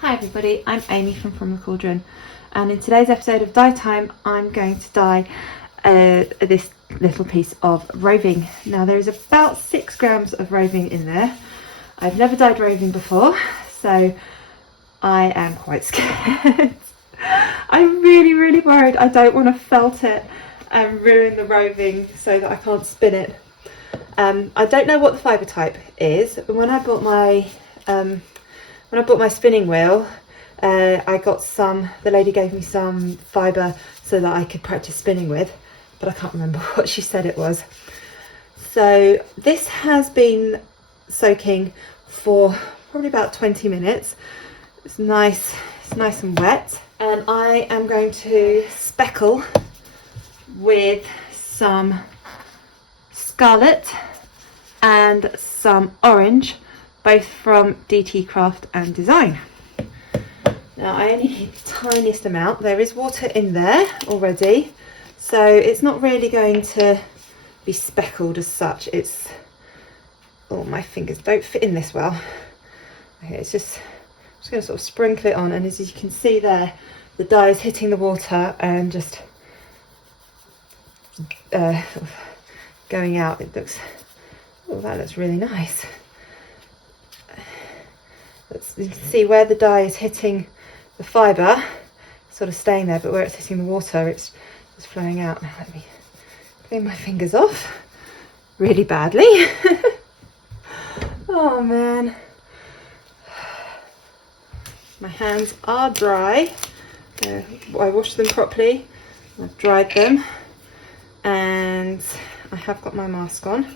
Hi everybody, I'm Amy from the Cauldron, and in today's episode of Dye Time I'm going to dye this little piece of roving. Now there is about 6 grams of roving in there. I've never dyed roving before, so I am quite scared. I'm really worried I don't want to felt it and ruin the roving so that I can't spin it. I don't know what the fibre type is, but when I bought my spinning wheel, I got the lady gave me some fibre so that I could practice spinning with, but I can't remember what she said it was. So this has been soaking for probably about 20 minutes. It's nice and wet, and I am going to speckle with some scarlet and some orange, both from DT Craft and Design. Now I only need the tiniest amount. There is water in there already, so it's not really going to be speckled as such. Oh, my fingers don't fit in this well. Okay, I'm just going to sort of sprinkle it on, and as you can see there, the dye is hitting the water and just going out. That looks really nice. You can see where the dye is hitting the fibre, sort of staying there, but where it's hitting the water, it's just flowing out. Now let me clean my fingers off really badly. Oh man. My hands are dry. I washed them properly, I've dried them, and I have got my mask on,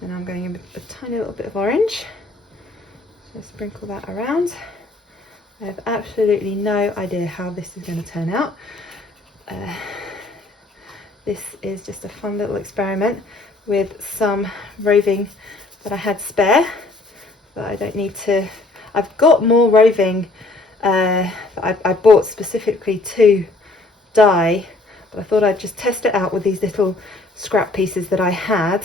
and I'm going in with a tiny little bit of orange. Just sprinkle that around. I have absolutely no idea how this is going to turn out. This is just a fun little experiment with some roving that I had spare, that I don't need to. I've got more roving that I bought specifically to dye, but I thought I'd just test it out with these little scrap pieces that I had,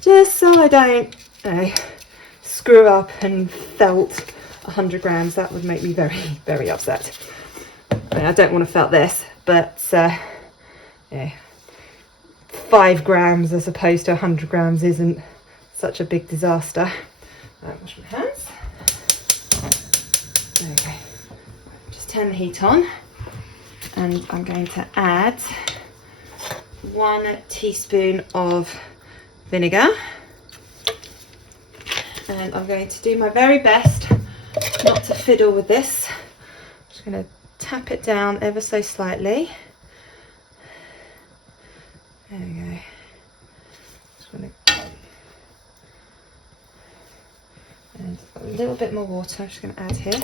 just so I don't screw up and felt 100 grams. That would make me very upset. I mean, I don't want to felt this, but 5 grams as opposed to 100 grams isn't such a big disaster. Right, wash my hands. Okay, just turn the heat on, and I'm going to add 1 teaspoon of vinegar. And I'm going to do my very best not to fiddle with this. I'm just going to tap it down ever so slightly. There we go. And a little bit more water I'm just going to add here.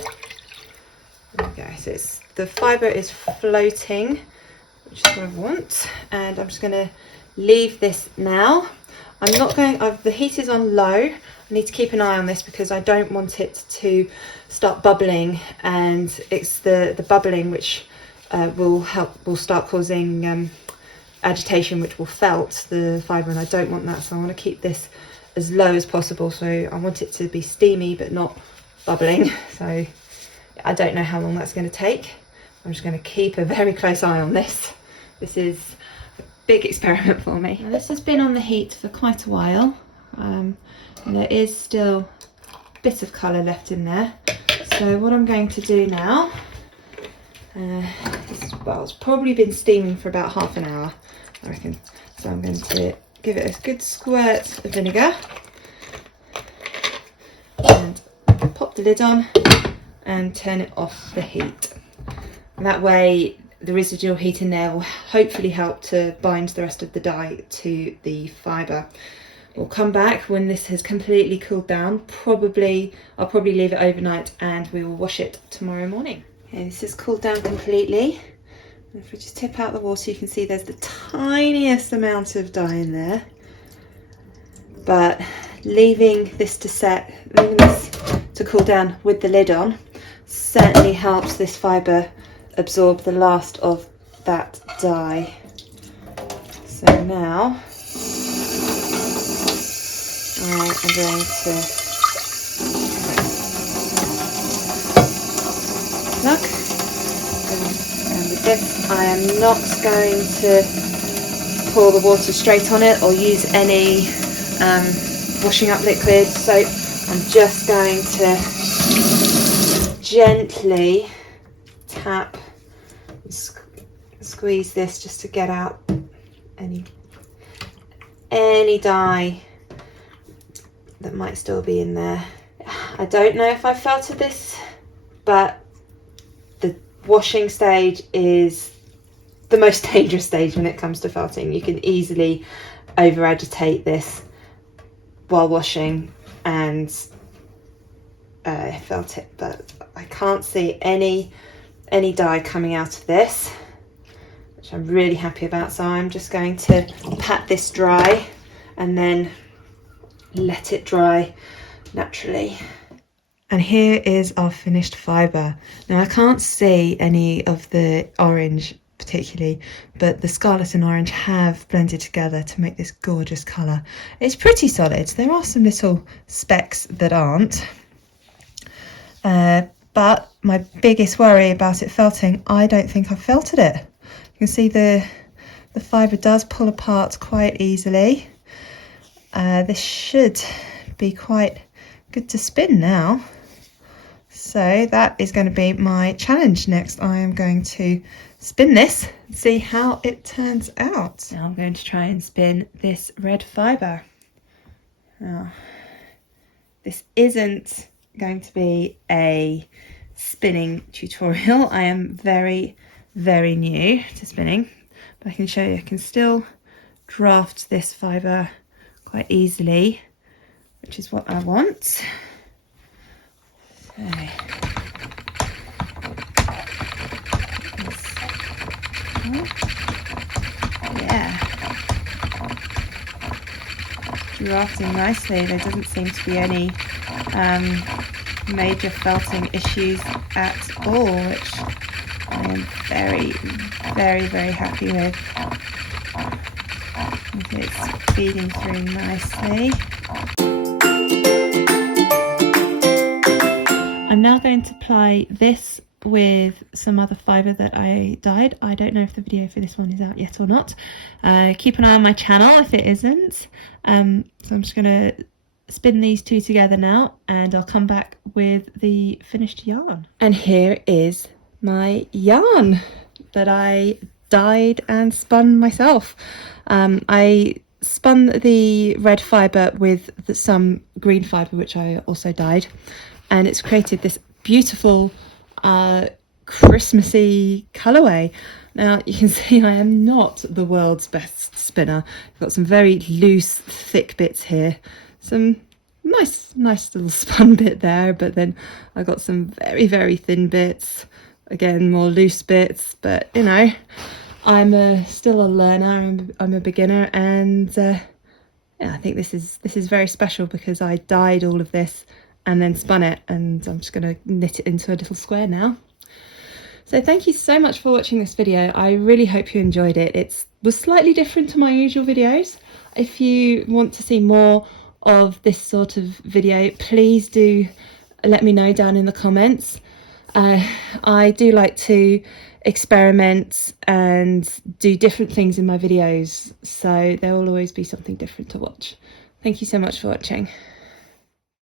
There we go. So the fibre is floating, which is what I want. And I'm just going to leave this now. I'm not going, the heat is on low. I need to keep an eye on this because I don't want it to start bubbling, and it's the bubbling which will start causing agitation, which will felt the fibre, and I don't want that. So I want to keep this as low as possible. So I want it to be steamy but not bubbling. So I don't know how long that's going to take. I'm just going to keep a very close eye on this. This is a big experiment for me. Now, this has been on the heat for quite a while, and there is still a bit of colour left in there. So what I'm going to do now, it's probably been steaming for about half an hour, I reckon. So I'm going to give it a good squirt of vinegar and pop the lid on and turn it off the heat. And that way the residual heat in there will hopefully help to bind the rest of the dye to the fibre. We'll come back when this has completely cooled down. I'll probably leave it overnight, and we will wash it tomorrow morning. Okay, this has cooled down completely. And if we just tip out the water, you can see there's the tiniest amount of dye in there. But leaving this to cool down with the lid on certainly helps this fibre absorb the last of that dye. So now I am going to this. I am not going to pour the water straight on it or use any washing up liquid, so I'm just going to gently tap and squeeze this just to get out any dye that might still be in there. I don't know if I've felted this, but the washing stage is the most dangerous stage when it comes to felting. You can easily over agitate this while washing and felt it, but I can't see any dye coming out of this, which I'm really happy about. So I'm just going to pat this dry and then let it dry naturally. And here is our finished fibre. Now I can't see any of the orange particularly, but the scarlet and orange have blended together to make this gorgeous colour. It's pretty solid. There are some little specks that aren't, but my biggest worry about it felting, I don't think I've felted it. You can see the fibre does pull apart quite easily. This should be quite good to spin now. So that is going to be my challenge next. I am going to spin this and see how it turns out. Now I'm going to try and spin this red fibre. Now, this isn't going to be a spinning tutorial. I am very, very new to spinning, but I can show you I can still draft this fibre quite easily, which is what I want. So, yeah, drafting nicely. There doesn't seem to be any major felting issues at all, which I am very, very, very happy with. It's feeding through nicely. I'm now going to apply this with some other fibre that I dyed. I don't know if the video for this one is out yet or not. Keep an eye on my channel if it isn't. So I'm just going to spin these two together now, and I'll come back with the finished yarn. And here is my yarn that I dyed and spun myself. I spun the red fibre with some green fibre, which I also dyed, and it's created this beautiful Christmassy colourway. Now you can see I am not the world's best spinner. I've got some very loose, thick bits here, some nice little spun bit there, but then I got some very, very thin bits, again more loose bits, but you know, I'm still a learner. I'm a beginner, and yeah, I think this is very special because I dyed all of this and then spun it, and I'm just going to knit it into a little square now. So thank you so much for watching this video. I really hope you enjoyed it. It was slightly different to my usual videos. If you want to see more of this sort of video, please do let me know down in the comments. I do like to experiment and do different things in my videos, so there will always be something different to watch. Thank you so much for watching.